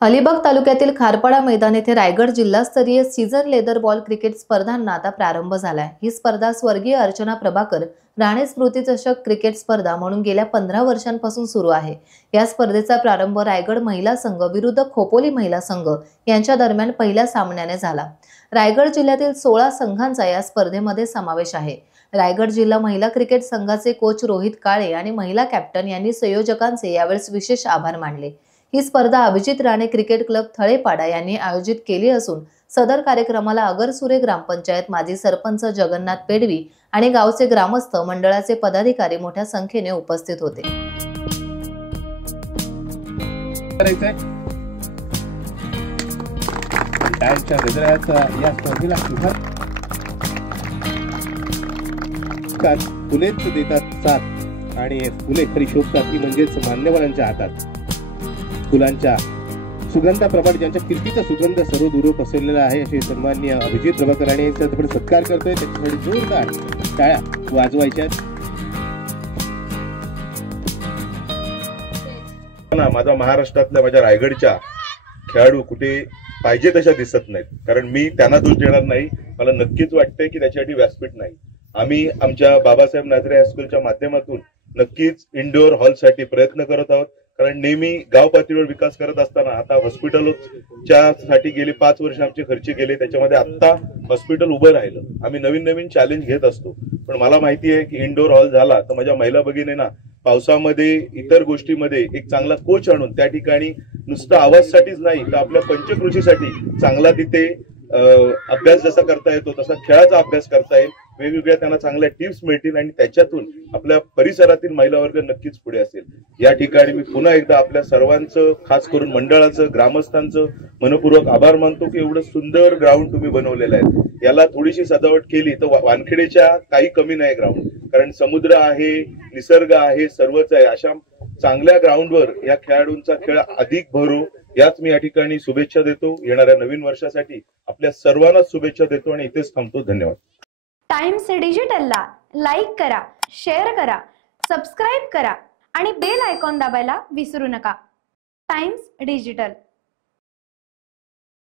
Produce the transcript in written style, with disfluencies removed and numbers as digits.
अलिबाग तालुक्यातील खारपाडा मैदान येथे रायगड जिल्हास्तरीय सीझन लेदर बॉल क्रिकेट स्पर्धांना आता प्रारंभ झालाय। ही स्पर्धा स्वर्गीय अर्चना प्रभाकर राणे स्मृती चषक क्रिकेट स्पर्धा म्हणून गेल्या 15 वर्षांपासून सुरू आहे। या स्पर्धेचा प्रारंभ रायगड महिला संघ विरुद्ध खोपोली महिला संघ यांच्या दरम्यान पहिल्या सामन्याने झाला। रायगड जिल्ह्यातील 16 संघांचा या स्पर्धेमध्ये समावेश आहे। रायगड जिल्हा महिला क्रिकेट संघाचे कोच रोहित काळे आणि महिला कॅप्टन यांनी संयोजकांचे यावेळेस विशेष आभार मानले। ही स्पर्धा अभिजित राणे क्रिकेट क्लब थळेपाडा यांनी आयोजित केली असून सदर कार्यक्रमाला अगरसुरे ग्रामपंचायत माजी सरपंच जगन्नाथ पेडवी आणि गावचे ग्रामस्थ मंडळाचे पदाधिकारी मोठ्या संख्येने उपस्थित होते। फुलेच देतात साथ आणि फुले खरी शोभतात ती म्हणजेच मान्यवरांच्या हातात। फुलांच्या सुगंधाप्रमाण ज्यांच्या कीर्तीचा सुगंध सर्व दूर पसरलेला आहे असे सन्माननीय अभिजित प्रभाकर आणि यांचा आपण सत्कार करतोय। त्याच्यासाठी जोरदार टाळ्या वाजवायच्यात। माझा महाराष्ट्रातल्या माझ्या रायगडच्या खेळाडू कुठे पाहिजे तशा दिसत नाहीत, कारण मी त्यांना दोष देणार नाही। मला नक्कीच वाटतंय की त्याच्यासाठी व्यासपीठ नाही। आम्ही आमच्या बाबासाहेब नाझरे हायस्कूलच्या माध्यमातून नक्कीच इंडोर हॉलसाठी प्रयत्न करत आहोत, कारण नेहमी गाव पातळीवर विकास करत असताना आता हॉस्पिटलच्या साठी गेली 5 वर्ष आमचे खर्च गेले, त्याच्यामध्ये आता हॉस्पिटल उभं राहिलं। आम्ही नवीन नवीन चॅलेंज घेत असतो, पण मला माहिती आहे की इंडोर हॉल झाला तर माझ्या महिला भगिनींना पावसामध्ये इतर गोष्टीमध्ये एक चांगला कोच आणून त्या ठिकाणी नुसतं आवाजसाठीच नाही तर आपल्या पंचकृषीसाठी चांगला तिथे अभ्यास जसा करता येतो तसा खेळाचा अभ्यास करता येईल। वेगवेगळ्या त्यांना चांगल्या टिप्स मिळतील आणि त्याच्यातून आपल्या परिसरातील महिला वर्ग नक्कीच पुढे असेल। या ठिकाणी मी पुन्हा एकदा आपल्या सर्वांचं, खास करून मंडळाचं, ग्रामस्थांचं मनपूर्वक आभार मानतो की एवढं सुंदर ग्राउंड तुम्ही बनवलेलं आहे। याला थोडीशी सजावट केली तर वानखेडेच्या काही कमी नाही ग्राउंड, कारण समुद्र आहे, निसर्ग आहे, सर्वच आहे। अशा चांगल्या ग्राउंडवर या खेळाडूंचा खेळ अधिक भरो याच मी या ठिकाणी शुभेच्छा देतो। येणाऱ्या नवीन वर्षासाठी आपल्या सर्वांना शुभेच्छा देतो आणि इथेच थांबतो। धन्यवाद। टाइम्स डिजिटलला लाईक करा, शेअर करा, सबस्क्राइब करा आणि बेल आयकॉन दाबायला विसरू नका। Times digital.